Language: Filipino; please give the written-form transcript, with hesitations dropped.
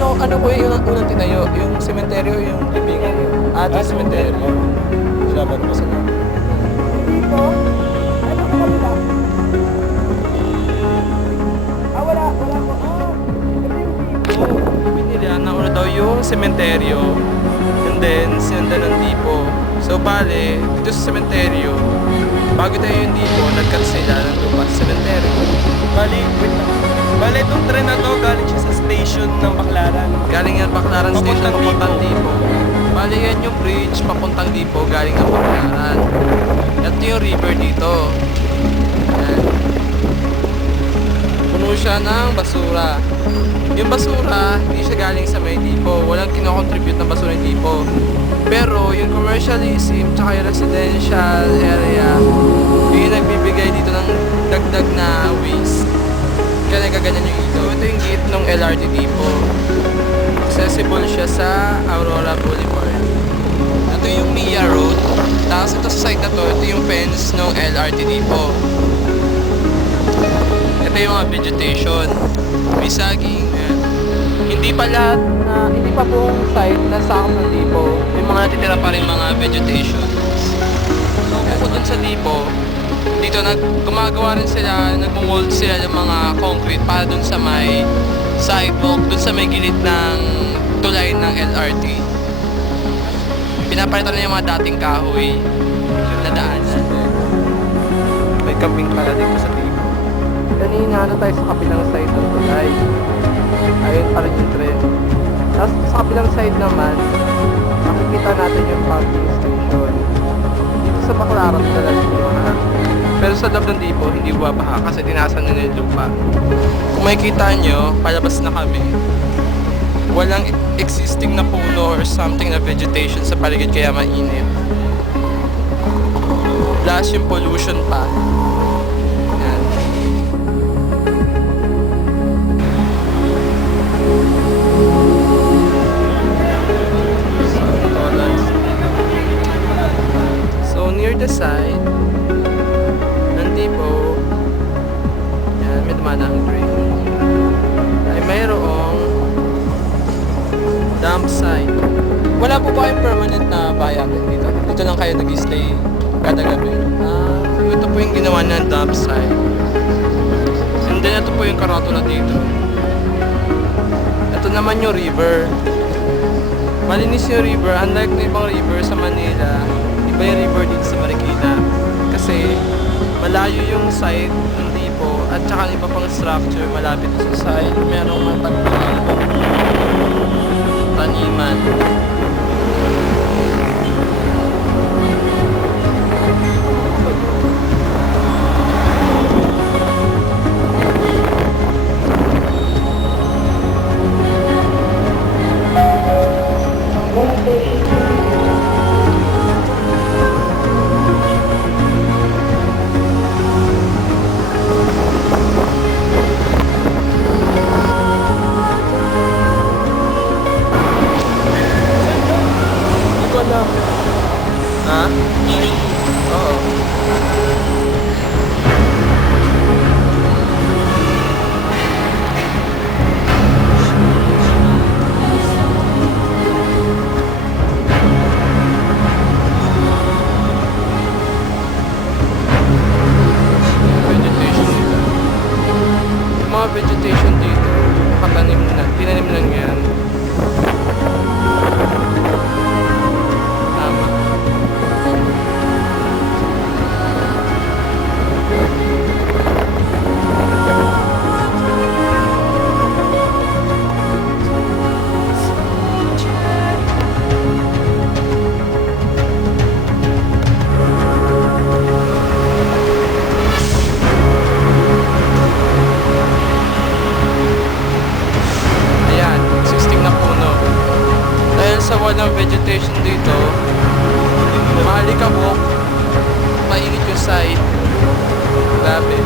ano po yung unang tinayo? Yung sementeryo, yung libingan yun? Ito yung sementeryo. Salamat po sa mga. Dito, ano po kabila? Wala po. Ito yung dito. Pinilihan na una daw yung sementeryo. And then, sinundan ng tipo. So, bale, dito sa sementeryo, bago tayo yung tipo, nag-cut sila ng lupa sa sementeryo. Bali, wait lang. Bali, itong tren na to, galing siya sa station ng Baclaran. Galing yan Baclaran Station, papuntang Tipo. Bali yan yung bridge, papuntang Tipo, galing ng Baclaran. Ito yung river dito. Ayan. Puno siya ng basura. Yung basura, hindi siya galing sa may Tipo. Walang kinocontribute ng basura ng Tipo. Pero yung commercialism, tsaka yung residential area, yung nagbibigay dito ng dagdag na waste. Kaya nagaganyan yung ito. Ito yung gate ng LRT Tipo. Accessible siya sa Aurora Boulevard. Ito yung Mia Road. Tapos ito sa side na to, ito yung fence ng LRT Tipo. Ito yung mga vegetation. May saging. Ayan. Hindi pa lahat na, hindi pa buong site na sakop ng Tipo. May mga natitira pa rin mga vegetation. So, bukod dun sa Tipo, dito gumagawa rin sila, nagmo-mold sila ng mga concrete para dun sa may sidewalk, dun sa may gilid ng tulay ng LRT. Pinapalitan na yung mga dating kahoy, yung nadaanan. May kambing pala dito sa Tipo. Kanina tayo sa kabilang side ng tulay. Ayun pa rin yung tren. Tapos sa kabilang side naman, makikita natin yung pumping station. Dito sa Baclaran talaga yung mga. Pero sa loob ng Tipo, hindi buwabaha kasi tinasan nila yung lupa. Kung makikita nyo, palabas na kami. Walang existing na puno or something na vegetation sa paligid kaya mainit. Plus yung pollution pa. Yan. So near the side, Tipo, yan, may dumadaan ang train. Ay mayroong dump site. Wala po ba kayong permanent na bayaran dito? Dito lang kayo nag-stay kada gabi? Ito po yung ginawa ng dump site. And then ito po yung karatula dito. Ito naman yung river. Malinis yung river. Unlike na ibang river sa Manila, iba yung river dito sa Marikina. Kasi malayo yung site ng Tipo at saka iba pang structure malapit sa site. Merong matagpuan taniman. Ha? Oo. Vegetation dito. Yung mga vegetation dito, nakatanim na, tinanim lang yan. Sa walang vegetation dito, maalikabok, mainit yung side. Grabe.